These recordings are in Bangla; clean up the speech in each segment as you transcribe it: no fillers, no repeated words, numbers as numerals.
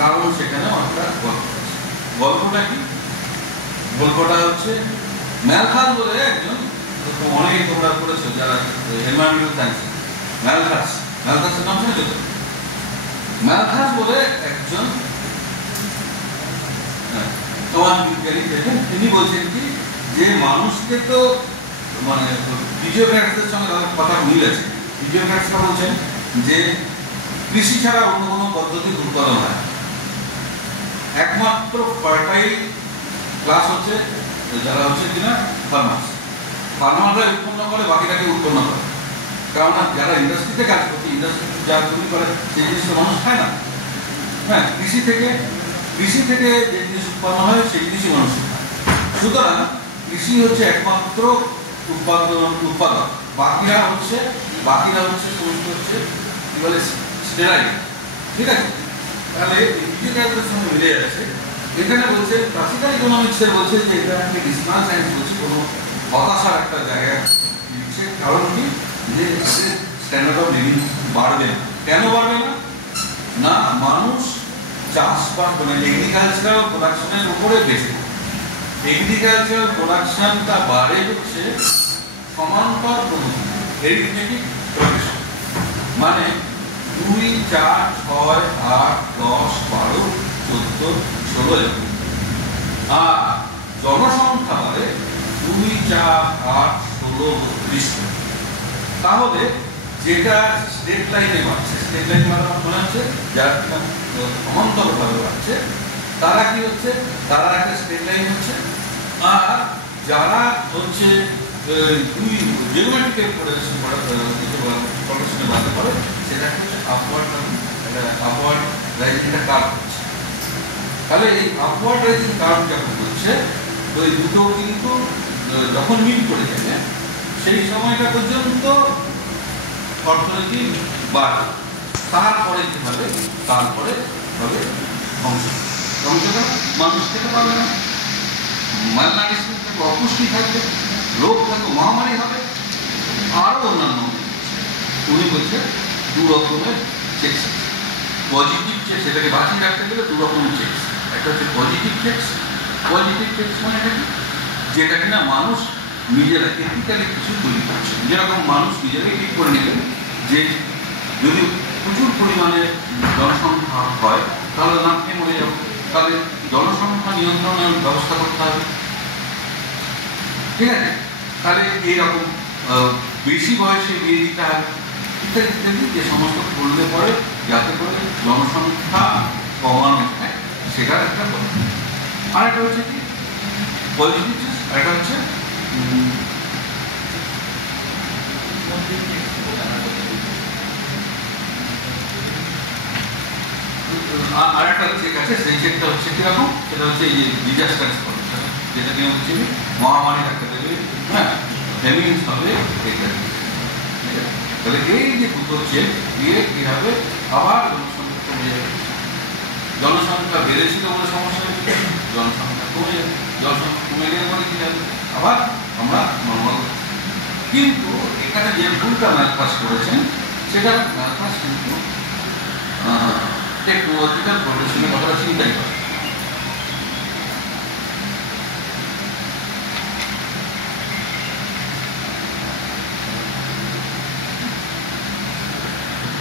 কারণ সেখানেও একটা গল্প আছে। গল্পটা কি? গল্পটা হচ্ছে ম্যালথাস বলে একজন, অনেকেই তোমরা করেছো যারা এনভায়রনমেন্টাল সায়েন্স, ম্যালথাসের নাম শুনেছো তো? ম্যালথাস বলে একজন সমাজ বিজ্ঞানী দেখেন, তিনি বলছেন কি যে মানুষকে তো মানে ফিজিওক্র্যাটসদের সঙ্গে তাদের কথা মিল আছে। ফিজিওক্র্যাটসরা বলছেন যে কৃষি ছাড়া অন্য কোনো পদ্ধতি উৎপাদন হয়, একমাত্র ফার্টাইল ক্লাস হচ্ছে যারা হচ্ছে কিনা ফার্মাররা উৎপন্ন করে, বাকিটাকে উৎপন্ন করে। কেননা যারা ইন্ডাস্ট্রিতে কাজ করছে, ইন্ডাস্ট্রি যা তৈরি করে সেই জিনিসটা মানুষ খায় না। হ্যাঁ, কৃষি থেকে যে জিনিস উৎপন্ন হয় সেই জিনিসই মানুষ খায়। সুতরাং কৃষি হচ্ছে একমাত্র উৎপাদক, বাকিরা হচ্ছে সমস্ত হচ্ছে কি বলে স্টেরাইল। ঠিক আছে, তাহলে ফিজিক্যালের সঙ্গে মিলে যাচ্ছে। এখানে বলছে ক্লাসিক্যাল ইকোনমিক্সের বলছে যে এটা একটা ডিসমাল সায়েন্স বলছে, কোনো হতাশার একটা জায়গায় দিচ্ছে। কারণ কি যে স্ট্যান্ডার্ড অফ লিভিং বাড়বে না। কেন বাড়বে না? না, মানুষ চাষবাস মানে এগ্রিকালচারাল প্রোডাকশনের উপরে বেশি। এগ্রিকালচারাল প্রোডাকশনটা বাড়ে হচ্ছে সমান্তর এরিথমেটিক প্রোগ্রেশন, মানে 2, 4, 6, 8, 10, 12, 14, 16 আর জনসংখ্যা বাড়ে 2, 4, 8, 16, 32। তাহলে যেটা স্টেট লাইনে বাড়ছে, স্টেট লাইন মনে হচ্ছে যারা সমান্তরভাবে বাড়ছে, তারা কি হচ্ছে, তারা একটা স্টেট লাইন হচ্ছে। আর যারা হচ্ছে জিওমেট্রিক্যাল প্রোগ্রেশনে বাড়তে পারে, সেটা হচ্ছে আপওয়ার্ড রাইজিং কার্ভ হচ্ছে। তাহলে এই আপওয়ার্ড রাইজিং কার্ভ যখন হচ্ছে, ওই দুটো কিন্তু যখন মিল করে যাবে সেই সময়টা পর্যন্ত অর্থনীতি বাড়ে। তারপরে কি হবে? তারপরে হবে সংশোধন। মানুষ খেতে পারবে না, ম্যালনারিশমেন্ট থাকবে, অপুষ্টি থাকবে, রোগ থাকবে, মহামারী হবে, আরও অন্যান্য। উনি বলছে দু রকমের চেক্স, পজিটিভ চেক্স, সেটাকে বাঁচিয়ে রাখতে গেলে দু রকমের চেক্স। একটা হচ্ছে পজিটিভ চেক্স মানে যেটা কিনা মানুষ নিজেরা এথিক্যালি কিছু তৈরি করছে। যেরকম মানুষ নিজেরাই ঠিক করে নেবেন যে যদি প্রচুর পরিমাণে জনসংখ্যা হয় তাহলে না খেয়ে মরে যাবো, তাহলে জনসংখ্যা নিয়ন্ত্রণের ব্যবস্থা করতে হবে। ঠিক আছে, তাহলে এইরকম বেশি বয়সে বিয়ে দিতে হবে ইত্যাদি ইত্যাদি, যে সমস্ত করলে পরে যাতে করে জনসংখ্যা কমানো যায়, সেটার একটা পদ্ধতি। আর একটা হচ্ছে কি পজিটিভ, আর একটা হচ্ছে আর একটা চেক আছে। সেই চেকটা হচ্ছে কিরকম, সেটা হচ্ছে এই ডিজাস্টার, যেটা কিনা হচ্ছে মহামারী দেখা দেবে, হ্যাঁ, ফ্যামিলিস হবে, তাহলে এই যে দুটো চেক দিয়ে কি হবে, আবার জনসংখ্যা কমে যাবে। জনসংখ্যা বেড়েছিল বলে সমস্যা হচ্ছে, জনসংখ্যা কমে যাবে, জনসংখ্যা কমে গেলে বলে কি যাবে, আবার আমরা নর্মাল। কিন্তু এখানে যে ভুলটা ম্যালথাস করেছেন, সেটা ম্যালথাস কিন্তু টেকনোলজিক্যাল প্রোগ্রেশনের কথাটা চিন্তাই করে।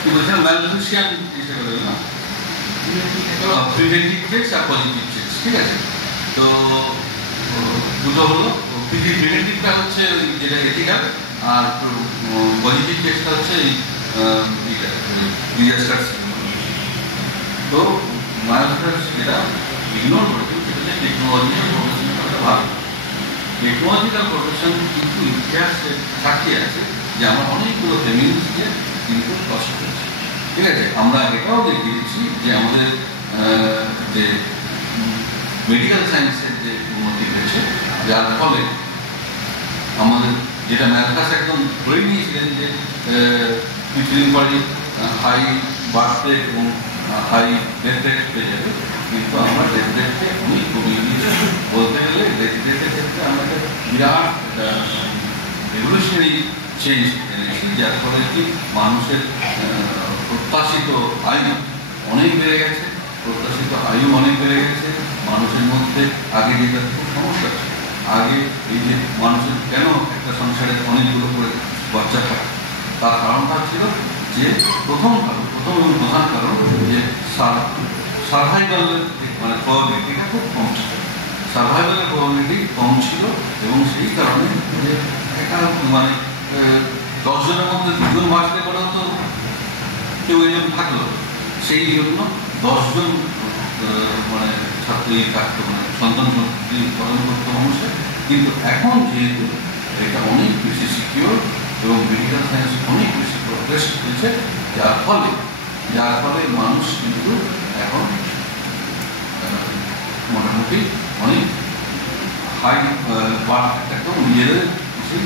কি বলছেন ম্যালথুসিয়ান হিসেবে না, প্রিভেন্টিভ চেকস আর পজিটিভ চেকস। ঠিক আছে, তো দুটো হলো। প্রিভেন্টিভটা হচ্ছে যেটা এথিক্যাল, আর পজিটিভ চেকসটা হচ্ছে ডিজাস্টার। তো ম্যালথাস যেটা ইগনোর করেছে সেটা হচ্ছে টেকনোলজিক্যাল প্রোগ্রেশনের কথা ভাবে। টেকনোলজিক্যাল প্রোগ্রেশন কিন্তু ইতিহাসে সাক্ষী আছে যে আমরা অনেকগুলো ফেমিনিস্টকে কিন্তু কষ্ট করছি। ঠিক আছে, আমরা এটাও দেখিয়েছি যে আমাদের যে মেডিকেল সায়েন্সের যে উন্নতি হয়েছে, যার ফলে আমাদের যেটা ম্যালথাস একদম ধরে নিয়েছিলেন যে কিছুদিন পরে হাই বার্থ রেট এবং হাই ডেথ রেট হয়ে যাবে, কিন্তু আমরা ডেথ রেটকে অনেক কমিয়ে দিয়েছি। বলতে গেলে ডেথ রেটের ক্ষেত্রে আমরা একটা বিরাট রেভলিউশনারি চেঞ্জ এনেছি, যার ফলে কি মানুষের প্রত্যাশিত আয়ু অনেক বেড়ে গেছে, প্রত্যাশিত আয়ু অনেক বেড়ে গেছে মানুষের মধ্যে। আগে যেটা খুব সমস্যা ছিল, আগে এই যে মানুষের কেন একটা সংসারে অনেকগুলো করে বাচ্চা থাকে, তার কারণটা ছিল যে প্রথম এবং প্রধান কারণ যে সার্ভাইভালের মানে প্রবাবিলিটিটা খুব কম ছিল, সার্ভাইভালের প্রবাবিলিটি কম ছিল। এবং সেই কারণে যে একটা মানে 10 জনের মধ্যে 2 জন বাঁচতে পারেও তো কেউ একজন থাকলো, সেই জন্য 10 জন মানে ছাত্রী থাকতো, মানে সন্তান উৎপাদন করতো মানুষের। কিন্তু এখন যেহেতু এটা অনেক বেশি সিকিউর এবং মেডিকেল সায়েন্স অনেক বেশি প্রোগ্রেস হয়েছে, যার ফলে মানুষ কিন্তু এখন মোটামুটি অনেক হাই বার্থ একদম নিজেদের কিছু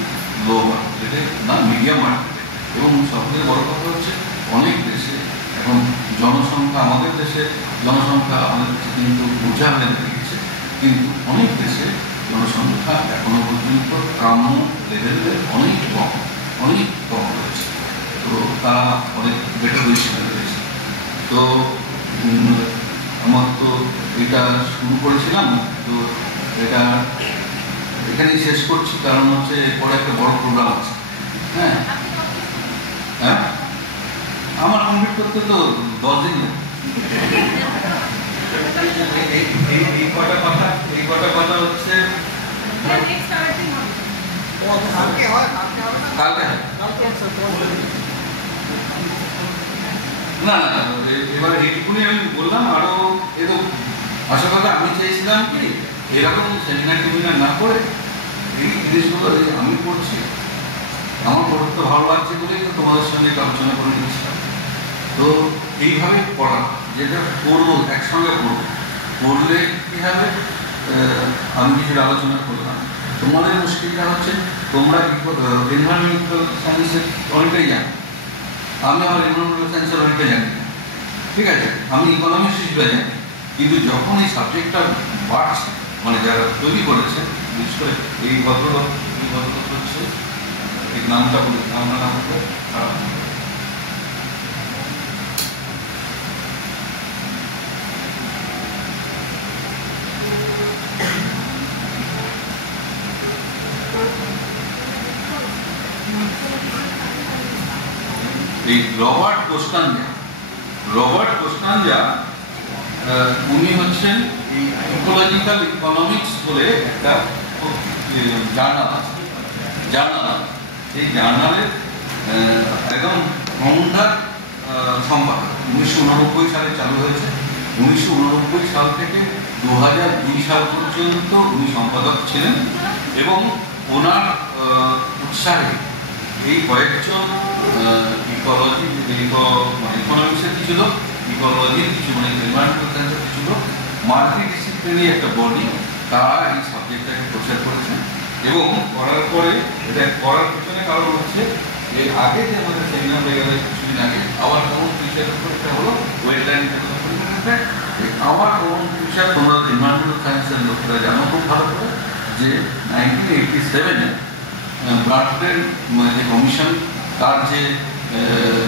লো বার্থ রেটে না, মিডিয়াম বার্থ রেটে। এবং সবথেকে বড় কথা হচ্ছে অনেক দেশে এখন জনসংখ্যা, আমাদের দেশে জনসংখ্যা আমাদের কাছে কিন্তু বোঝা হয়ে গেছে, কিন্তু অনেক দেশে জনসংখ্যা এখনো পর্যন্ত কাম্য লেভেলে অনেক কম রয়েছে। তো তারা অনেক বেটার পজিশনে রয়েছে। তো আমার তো এটা শুরু করেছিলাম, তো এটা এখানেই শেষ করছি, কারণ হচ্ছে পরে একটা বড় প্রোগ্রাম আছে। হ্যাঁ হ্যাঁ, আমার কমপ্লিট করতে তো 10 দিন। এই কটা কথা হচ্ছে কালকে না, এবার এইটুকুনি আমি বললাম। আরো এতো আসল কথা আমি চাইছিলাম কি এরকম সেমিনার টেমিনার না করে এই জিনিসগুলো আমি পড়ছি, আমার পড়তে ভালো লাগছে বলেই তো তোমাদের সঙ্গে আলোচনা করে নিচ্ছিলাম। তো এইভাবে পড়া, যেটা পড়বো একসঙ্গে পড়লে কি হবে, আমি কিছু আলোচনা করলাম। তোমাদের মুশকিলটা হচ্ছে তোমরা এনভায়রনমেন্টাল সায়েন্সের অনেকটাই জানো, আমি আমার এনভায়রনমেন্টাল সায়েন্সের অনেকটা জানি না, ঠিক আছে, আমি ইকোনমিক্স হিসেবে জানি। কিন্তু যখন এই সাবজেক্টটা বাড়ছে, মানে যারা তৈরি করেছে, বিশেষ করে এই ভদ্রলোক হচ্ছে এই নামটা বলে না বলতে এই রবার্ট কোস্টাঞ্জা উনি হচ্ছেন এই ইকোলজিক্যাল ইকোনমিক্স বলে একটা জার্নাল আছে। এই জার্নালের একদম ফাউন্ডার সম্পাদক। 1989 সালে চালু হয়েছে। 1989 সাল থেকে 2002 সাল পর্যন্ত উনি সম্পাদক ছিলেন এবং ওনার উৎসাহে এই কয়েকজন ইকোলজি ইকোনমিক্সের কিছু লোক, ইকোলজির কিছু মানে এনভায়রনমেন্টাল সায়েন্সের কিছু লোক, মাল্টিডিসিপ্লিনারি একটা বডি, তারা এই সাবজেক্টটাকে প্রচার করেছে। এবং করার পরে এটা করার পেছনে কারণ হচ্ছে এর আগে যে আমাদের সেমিনার হয়ে গেল কিছুদিন আগে, আবার কমন ফিচার একটা হলো ওয়েটল্যান্ড। আবার কমন ফিচার তোমরা এনভায়রনমেন্টাল সায়েন্সের লোকরা জানো খুব ভালো করে যে 1987-এ ব্রাডফোর্ড যে কমিশন, তার যে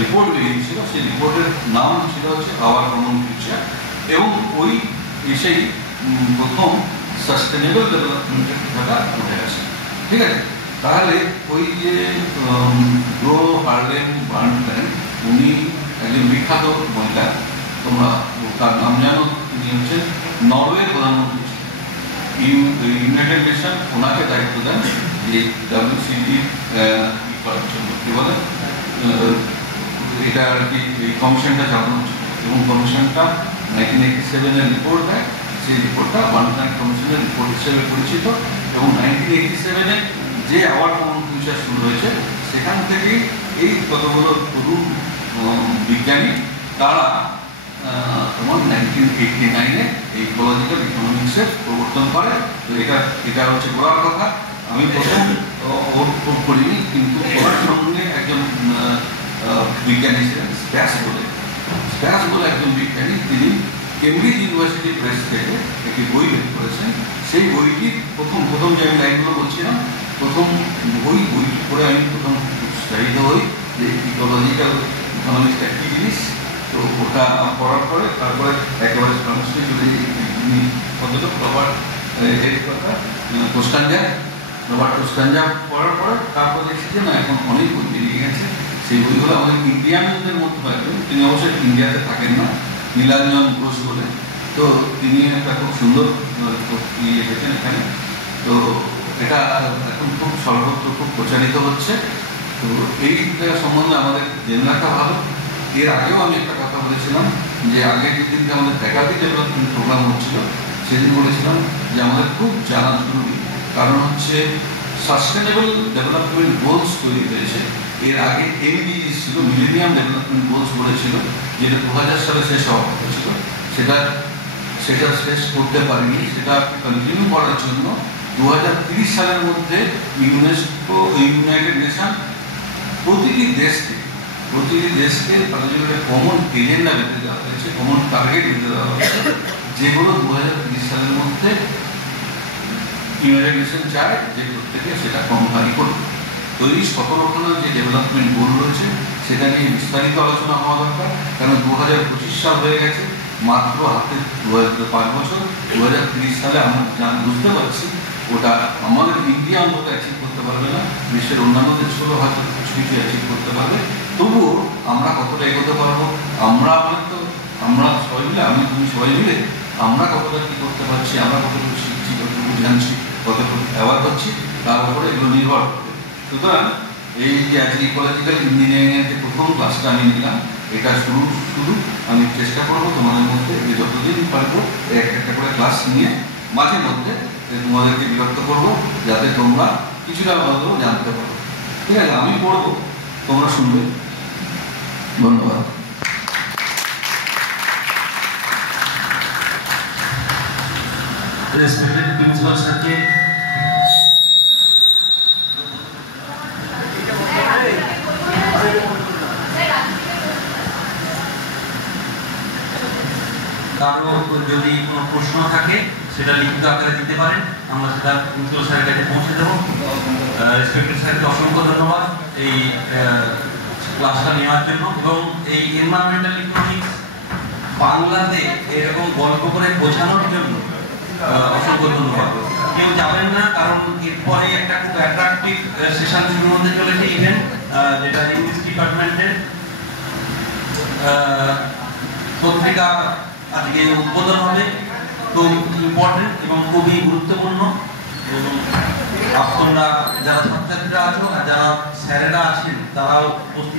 রিপোর্ট বেরিয়েছিল, সেই রিপোর্টের নাম ছিল হচ্ছে আওয়ার কমন ফিউচার। এবং ওই এসেই প্রথম সাস্টেনেবল ডেভেলপমেন্টের কথাটা উঠে আসে, ঠিক আছে। তাহলে ওই যে গ্রো হার্লেম বার্নল্যান্ড, উনি একজন বিখ্যাত মহিলা, তোমরা তার নাম জানো, তিনি হচ্ছেন নরওয়ের প্রধানমন্ত্রী। ইউনাইটেড নেশন ওনাকে দায়িত্ব দেন যে WCD করার জন্য, কি বলে এটা আর কি, এই কমিশনটা চালানোর জন্য। এবং কমিশনটা 1987-এর রিপোর্ট দেয়, সেই রিপোর্টটা বার্নল্যান্ড কমিশনের রিপোর্ট হিসেবে পরিচিত। এবং 1987-এ যে আওয়ার কমন ফিউচার শুরু হয়েছে, সেখান থেকেই এই কতগুলো তরুণ বিজ্ঞানী তারা তোমার 1989-এ এই ইকোলজিক্যাল ইকোনমিক্সের প্রবর্তন করে। তো এটা হচ্ছে বলার কথা। আমি প্রথম ওর করিনি, কিন্তু ওর সঙ্গে একজন বিজ্ঞানী ছিলেন স্প্যাস বলে একজন বিজ্ঞানী, তিনি কেমব্রিজ ইউনিভার্সিটি প্রেস থেকে একটি বই বের করেছেন। সেই বইটির প্রথম যে আমি লাইনগুলো বলছিলাম, প্রথম বইটি পড়ে আমি প্রথম উৎসাহিত হই যে ইকোলজিক্যাল ইকোনমিক্সটা কী জিনিস। তো তো ওটা পড়ার পরে তারপরে একেবারে ফার্মাসিতে চলে যাই পদ্ধতি রবার্ট কোস্টাঞ্জা পড়ার পরে তারপর দেখছি যে না এখন অনেক বই বেরিয়ে গেছে। সেই বইগুলো আমাদের ইন্ডিয়ানদের মধ্যে হয়। তিনি অবশ্যই ইন্ডিয়াতে থাকেন না, নীলাঞ্জন ঘোষ বলে, তো তিনি একটা খুব সুন্দর লিখেছেন এখানে। তো এটা এখন খুব সর্বত্র খুব প্রচারিত হচ্ছে। তো এই সম্বন্ধে আমাদের জেনে রাখা ভালো। এর আগেও আমি একটা কথা বলেছিলাম যে আগের যেদিনকে আমাদের ফ্যাকাল্টি ডেভেলপমেন্ট প্রোগ্রাম হচ্ছিল সেদিন বলেছিলাম যে আমাদের খুব জানা জরুরি, কারণ হচ্ছে সাস্টেনেবল ডেভেলপমেন্ট গোলস তৈরি হয়েছে। এর আগে এমডিজি ছিল, মিলেনিয়াম ডেভেলপমেন্ট গোলস বলেছিল, যেটা 2000 সালে শেষ হওয়া হয়েছিল। সেটা শেষ করতে পারেনি। সেটা কন্টিনিউ করার জন্য 2030 সালের মধ্যে ইউনেস্কো, ইউনাইটেড নেশন প্রতিটি দেশকে কমন এজেন্ডা বেঁধে দেওয়া হয়েছে, কমন টার্গেট বেঁধে দেওয়া হয়েছে, যেগুলো 2030 সালের মধ্যে ইউনাইটেড নেশন চায় যে প্রত্যেকে সেটা কমপ্লাই করবে। তো এই 17খানা যে ডেভেলপমেন্ট গোল রয়েছে সেটা নিয়ে বিস্তারিত আলোচনা হওয়া দরকার, কারণ 2025 সাল হয়ে গেছে, মাত্র হাতে 5 বছর। 2030 সালে আমরা বুঝতে পারছি ওটা আমাদের ইন্ডিয়া অন্তত অ্যাচিভ করতে পারবে না, বিশ্বের অন্যান্য দেশগুলো হয়তো কিছু কিছু অ্যাচিভ করতে পারবে। তবুও আমরা কতটা এগোতে পারবো, আমরা সবাই মিলে, আমি তুমি সবাই মিলে আমরা কতটা কী করতে পারছি, আমরা কতটুকু শিখছি, কতটুকু জানছি, কতটুকু অ্যাওয়ার হচ্ছি, তার উপরে এগুলো নির্ভর করবে। সুতরাং এই যে আজকে ইকোলজিক্যাল ইঞ্জিনিয়ারিংয়ের যে প্রথম ক্লাসটা আমি নিলাম, এটা শুরু আমি চেষ্টা করবো তোমাদের মধ্যে যে যতদিন পারবো একটা করে ক্লাস নিয়ে মাঝে মধ্যে তোমাদেরকে বিরক্ত করবো, যাতে তোমরা কিছুটা আমাদেরও জানতে পারো। ঠিক আছে, আমি পড়বো, তোমরা শুনবে। ধন্যবাদ। Respected principal sirকে কারো যদি কোনো প্রশ্ন থাকে সেটা লিখিত আকারে দিতে পারেন, আমরা সেটা প্রিন্সিপাল স্যারের কাছে পৌঁছে দেবো। রেসপেক্টেড স্যারকে অসংখ্য ধন্যবাদ এই ক্লাসটা নেওয়ার জন্য। এবং এই এনভায়রনমেন্টাল ইকোনমিক্স বাংলাতে এরকম গল্প করে বোঝানোর জন্য অসংখ্য ধন্যবাদ। কেউ যাবেন না, কারণ এরপরে একটা খুব অ্যাট্রাকটিভ সেশন শুরু হতে চলেছে, ইভেন্ট, যেটা ইংলিশ ডিপার্টমেন্টের পত্রিকা আজকে উদ্বোধন হবে। খুব ইম্পর্টেন্ট এবং খুবই গুরুত্বপূর্ণ। এবং আপনারা যারা ছাত্রছাত্রীরা আছো আর যারা স্যারেরা আছেন তারাও উপস্থিত